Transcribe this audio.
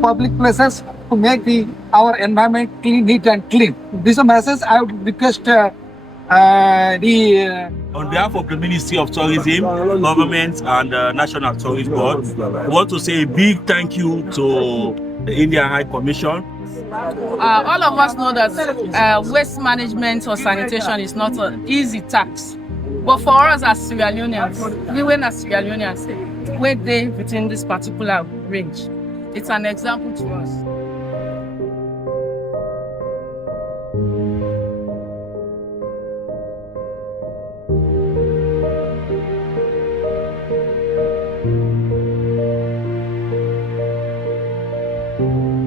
public places to make our environment clean, neat and clean. This is a message I would request On behalf of the Ministry of Tourism, government, and National Tourist Board, I want to say a big thank you to the Indian High Commission. All of us know that waste management or sanitation is not an easy task. But for us as Sierra Leoneans, we dey within this particular range. It's an example to us. Thank you.